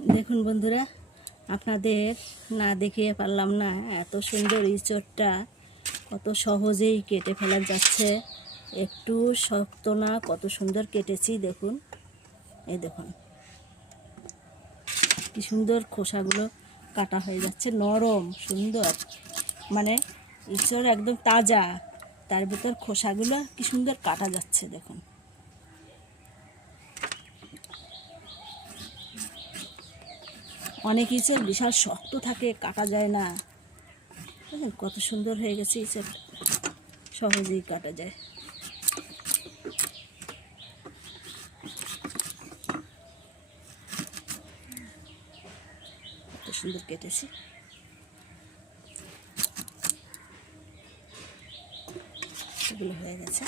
দেখুন বন্ধুরা, আপনাদের না দেখিয়ে পারলাম না, এত সুন্দর ইঁচড়টা কত সহজেই কেটে ফেলা যাচ্ছে। একটু শক্ত না, কত সুন্দর কেটেছি দেখুন। এই দেখুন কি সুন্দর খোসাগুলো কাটা হয়ে যাচ্ছে, নরম সুন্দর, মানে ইঁচড় একদম তাজা, তার ভিতর খোসাগুলো কি সুন্দর কাটা যাচ্ছে দেখুন। অনেক ইঁচড় বিশাল শক্ত থাকে, কাটা যায় না। কত সুন্দর হয়ে গেছে ইঁচড়, সহজেই কাটা যায়। কত সুন্দর কেটেছি। এগুলো হয়ে গেছে।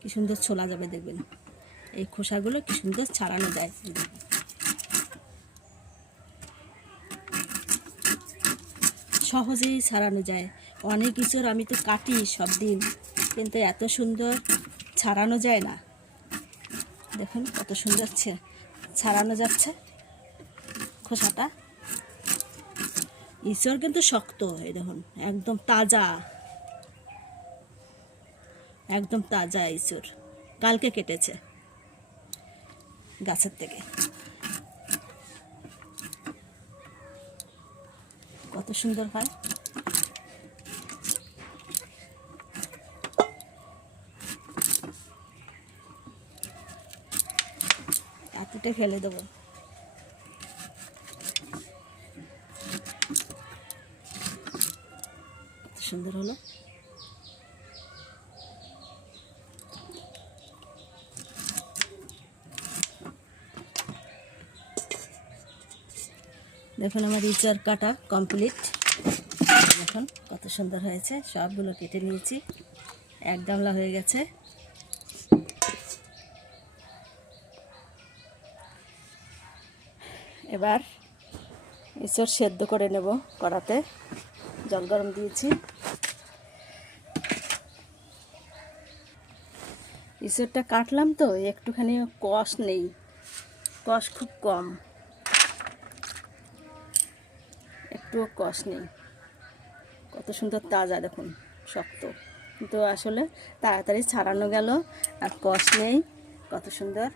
কি সুন্দর ছোলা যাবে দেখবেন, এই খোসাগুলো কি সুন্দর ছাড়ানো যায়। সহজেই ছাড়ানো যায়। অনেক ইঁচড় আমি তো কাটি সব দিন, কিন্তু এত সুন্দর ছাড়ানো যায় না। দেখুন কত সুন্দর ছাড়ানো যাচ্ছে খোসাটা। ইঁচড় কিন্তু শক্ত, এই দেখুন একদম তাজা, একদম তাজা ইঁচড়, কালকে কেটেছে গাছের থেকে। কত সুন্দর হয়। এতটা ফেলে দেবো। কত সুন্দর হলো। দেখুন আমার ইঁচড় কাটা কমপ্লিট। দেখুন কত সুন্দর হয়েছে, সবগুলো কেটে নিয়েছি, এক গামলা হয়ে গেছে। এবার ইঁচড় সেদ্ধ করে নেব কড়াতে, জল গরম দিয়েছি। ইঁচড়টা কাটলাম তো একটুখানি কষ নেই, কষ খুব কম, একটুও কষ নেই। কত সুন্দর তাজা দেখুন, শক্ত কিন্তু আসলে তাড়াতাড়ি ছাড়ানো গেল, আর কষ নেই। কত সুন্দর।